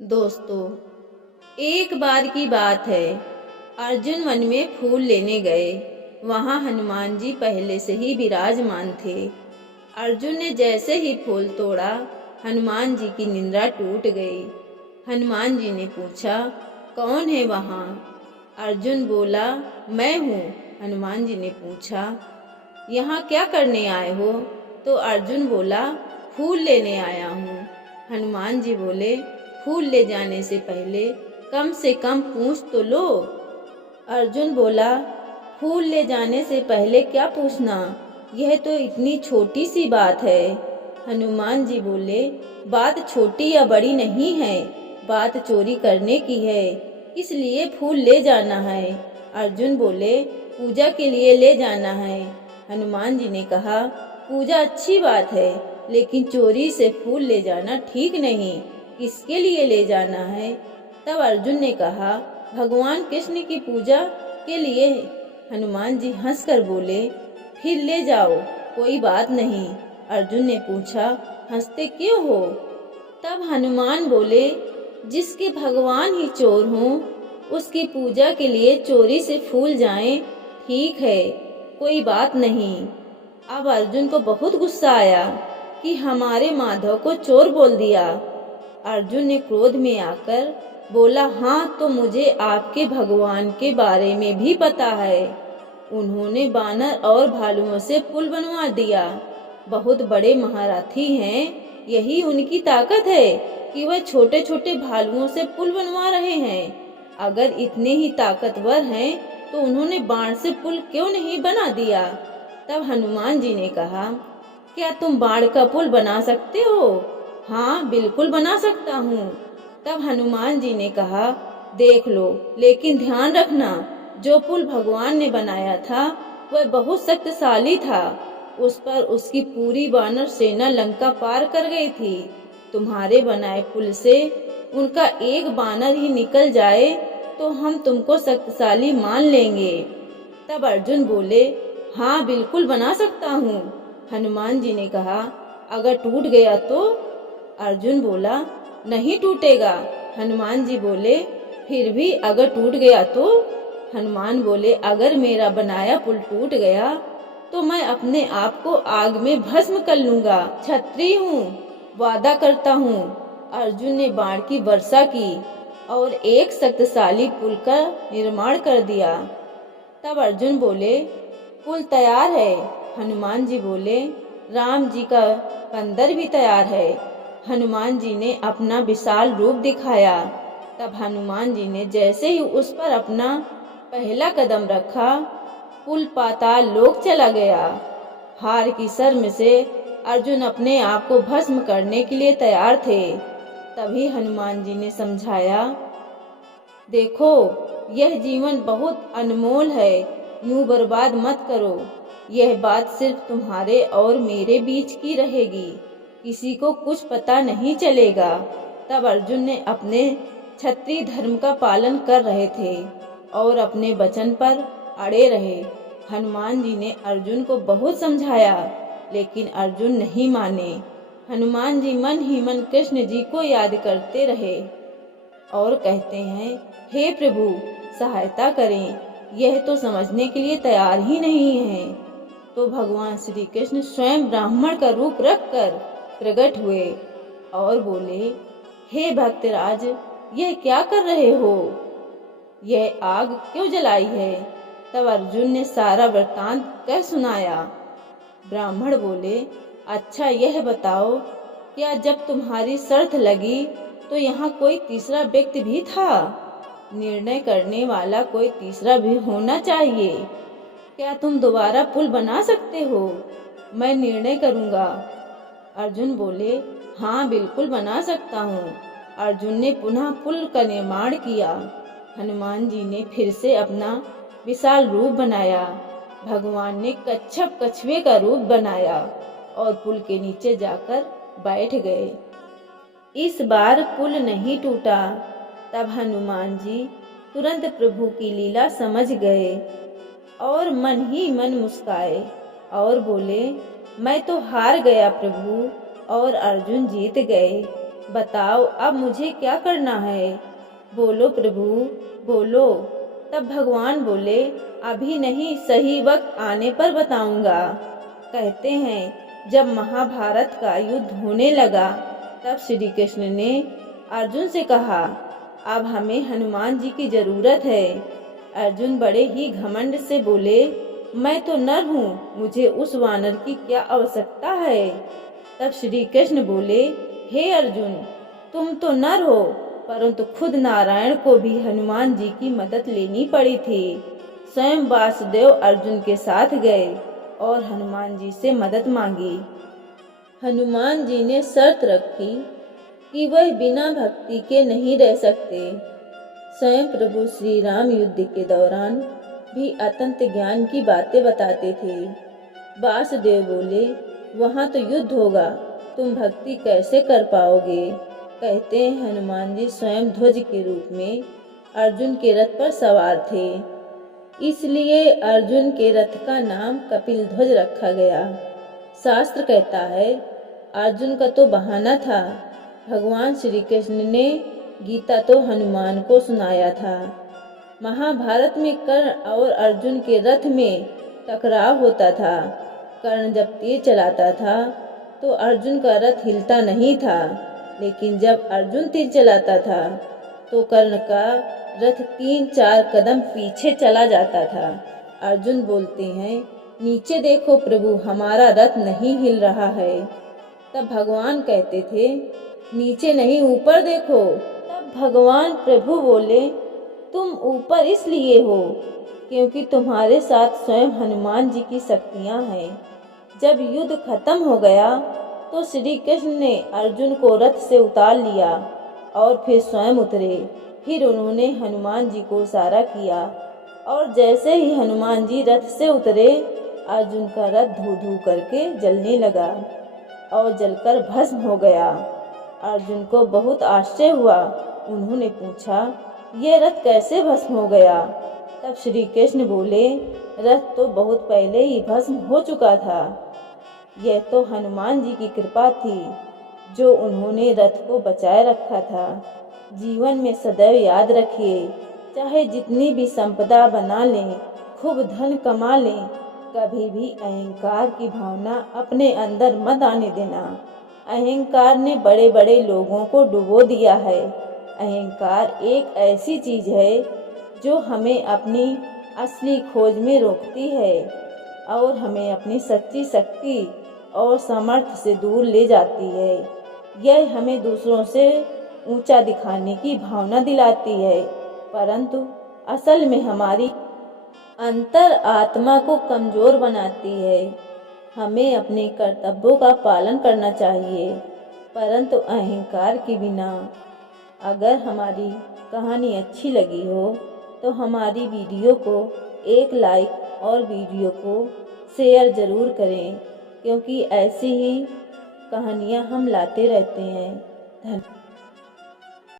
दोस्तों, एक बार की बात है। अर्जुन वन में फूल लेने गए। वहां हनुमान जी पहले से ही विराजमान थे। अर्जुन ने जैसे ही फूल तोड़ा, हनुमान जी की निद्रा टूट गई। हनुमान जी ने पूछा, कौन है वहां? अर्जुन बोला, मैं हूँ। हनुमान जी ने पूछा, यहाँ क्या करने आए हो? तो अर्जुन बोला, फूल लेने आया हूँ। हनुमान जी बोले, फूल ले जाने से पहले कम से कम पूछ तो लो। अर्जुन बोला, फूल ले जाने से पहले क्या पूछना? यह तो इतनी छोटी सी बात है। हनुमान जी बोले, बात छोटी या बड़ी नहीं है, बात चोरी करने की है, इसलिए फूल ले जाना है। अर्जुन बोले, पूजा के लिए ले जाना है। हनुमान जी ने कहा, पूजा अच्छी बात है, लेकिन चोरी से फूल ले जाना ठीक नहीं। किसके लिए ले जाना है? तब अर्जुन ने कहा, भगवान कृष्ण की पूजा के लिए। हनुमान जी हंसकर बोले, फिर ले जाओ, कोई बात नहीं। अर्जुन ने पूछा, हंसते क्यों हो? तब हनुमान बोले, जिसके भगवान ही चोर हों, उसकी पूजा के लिए चोरी से फूल जाएं, ठीक है, कोई बात नहीं। अब अर्जुन को बहुत गुस्सा आया कि हमारे माधव को चोर बोल दिया। अर्जुन ने क्रोध में आकर बोला, हाँ तो मुझे आपके भगवान के बारे में भी पता है। उन्होंने बानर और भालुओं से पुल बनवा दिया। बहुत बड़े महारथी हैं, यही उनकी ताकत है कि वह छोटे छोटे भालुओं से पुल बनवा रहे हैं। अगर इतने ही ताकतवर हैं तो उन्होंने बाण से पुल क्यों नहीं बना दिया? तब हनुमान जी ने कहा, क्या तुम बाण का पुल बना सकते हो? हाँ, बिल्कुल बना सकता हूँ। तब हनुमान जी ने कहा, देख लो, लेकिन ध्यान रखना, जो पुल भगवान ने बनाया था वह बहुत शक्तिशाली था। उस पर उसकी पूरी वानर सेना लंका पार कर गई थी। तुम्हारे बनाए पुल से उनका एक बानर ही निकल जाए तो हम तुमको शक्तिशाली मान लेंगे। तब अर्जुन बोले, हाँ बिल्कुल बना सकता हूँ। हनुमान जी ने कहा, अगर टूट गया तो? अर्जुन बोला, नहीं टूटेगा। हनुमान जी बोले, फिर भी अगर टूट गया तो? हनुमान बोले, अगर मेरा बनाया पुल टूट गया तो मैं अपने आप को आग में भस्म कर लूंगा। क्षत्रिय हूँ, वादा करता हूँ। अर्जुन ने बाण की वर्षा की और एक शक्तिशाली पुल का निर्माण कर दिया। तब अर्जुन बोले, पुल तैयार है। हनुमान जी बोले, राम जी का बंदर भी तैयार है। हनुमान जी ने अपना विशाल रूप दिखाया। तब हनुमान जी ने जैसे ही उस पर अपना पहला कदम रखा, पुल पाताल लोक चला गया। हार की शर्म से अर्जुन अपने आप को भस्म करने के लिए तैयार थे। तभी हनुमान जी ने समझाया, देखो, यह जीवन बहुत अनमोल है, यूं बर्बाद मत करो। यह बात सिर्फ तुम्हारे और मेरे बीच की रहेगी, किसी को कुछ पता नहीं चलेगा। तब अर्जुन ने अपने क्षत्रिय धर्म का पालन कर रहे थे और अपने वचन पर अड़े रहे। हनुमान जी ने अर्जुन को बहुत समझाया, लेकिन अर्जुन नहीं माने। हनुमान जी मन ही मन कृष्ण जी को याद करते रहे और कहते हैं, हे प्रभु, सहायता करें, यह तो समझने के लिए तैयार ही नहीं है। तो भगवान श्री कृष्ण स्वयं ब्राह्मण का रूप रखकर प्रकट हुए और बोले, हे भक्तराज, यह क्या कर रहे हो? यह आग क्यों जलाई है? तब अर्जुन ने सारा वृत्तांत कह सुनाया। ब्राह्मण बोले, अच्छा यह बताओ, क्या जब तुम्हारी शर्त लगी तो यहाँ कोई तीसरा व्यक्ति भी था? निर्णय करने वाला कोई तीसरा भी होना चाहिए। क्या तुम दोबारा पुल बना सकते हो? मैं निर्णय करूँगा। अर्जुन बोले, हाँ बिल्कुल बना सकता हूँ। अर्जुन ने पुनः पुल का निर्माण किया। हनुमान जी ने फिर से अपना विशाल रूप बनाया। भगवान ने कच्छप कछुए का रूप बनाया और पुल के नीचे जाकर बैठ गए। इस बार पुल नहीं टूटा। तब हनुमान जी तुरंत प्रभु की लीला समझ गए और मन ही मन मुस्काए और बोले, मैं तो हार गया प्रभु और अर्जुन जीत गए। बताओ अब मुझे क्या करना है। बोलो प्रभु बोलो। तब भगवान बोले, अभी नहीं, सही वक्त आने पर बताऊंगा। कहते हैं जब महाभारत का युद्ध होने लगा तब श्री कृष्ण ने अर्जुन से कहा, अब हमें हनुमान जी की जरूरत है। अर्जुन बड़े ही घमंड से बोले, मैं तो नर हूँ, मुझे उस वानर की क्या आवश्यकता है। तब श्री कृष्ण बोले, हे अर्जुन, तुम तो नर हो, परंतु खुद नारायण को भी हनुमान जी की मदद लेनी पड़ी थी। स्वयं वासुदेव अर्जुन के साथ गए और हनुमान जी से मदद मांगी। हनुमान जी ने शर्त रखी कि वह बिना भक्ति के नहीं रह सकते। स्वयं प्रभु श्री राम युद्ध के दौरान भी अत्यंत ज्ञान की बातें बताते थे। वासुदेव बोले, वहाँ तो युद्ध होगा, तुम भक्ति कैसे कर पाओगे। कहते हैं हनुमान जी स्वयं ध्वज के रूप में अर्जुन के रथ पर सवार थे, इसलिए अर्जुन के रथ का नाम कपिल ध्वज रखा गया। शास्त्र कहता है अर्जुन का तो बहाना था, भगवान श्री कृष्ण ने गीता तो हनुमान को सुनाया था। महाभारत में कर्ण और अर्जुन के रथ में टकराव होता था। कर्ण जब तीर चलाता था तो अर्जुन का रथ हिलता नहीं था, लेकिन जब अर्जुन तीर चलाता था तो कर्ण का रथ 3-4 कदम पीछे चला जाता था। अर्जुन बोलते हैं, नीचे देखो प्रभु, हमारा रथ नहीं हिल रहा है। तब भगवान कहते थे, नीचे नहीं ऊपर देखो। तब भगवान प्रभु बोले, तुम ऊपर इसलिए हो क्योंकि तुम्हारे साथ स्वयं हनुमान जी की शक्तियाँ हैं। जब युद्ध खत्म हो गया तो श्री कृष्ण ने अर्जुन को रथ से उतार लिया और फिर स्वयं उतरे। फिर उन्होंने हनुमान जी को इशारा किया और जैसे ही हनुमान जी रथ से उतरे, अर्जुन का रथ धू धू करके जलने लगा और जलकर भस्म हो गया। अर्जुन को बहुत आश्चर्य हुआ। उन्होंने पूछा, यह रथ कैसे भस्म हो गया। तब श्री कृष्ण बोले, रथ तो बहुत पहले ही भस्म हो चुका था। यह तो हनुमान जी की कृपा थी जो उन्होंने रथ को बचाए रखा था। जीवन में सदैव याद रखिए, चाहे जितनी भी संपदा बना लें, खूब धन कमा लें, कभी भी अहंकार की भावना अपने अंदर मत आने देना। अहंकार ने बड़े बड़े लोगों को डुबो दिया है। अहंकार एक ऐसी चीज है जो हमें अपनी असली खोज में रोकती है और हमें अपनी सच्ची शक्ति और सामर्थ्य से दूर ले जाती है। यह हमें दूसरों से ऊंचा दिखाने की भावना दिलाती है, परंतु असल में हमारी अंतर आत्मा को कमजोर बनाती है। हमें अपने कर्तव्यों का पालन करना चाहिए, परंतु अहंकार के बिना। अगर हमारी कहानी अच्छी लगी हो तो हमारी वीडियो को एक लाइक और वीडियो को शेयर ज़रूर करें, क्योंकि ऐसी ही कहानियाँ हम लाते रहते हैं। धन्यवाद।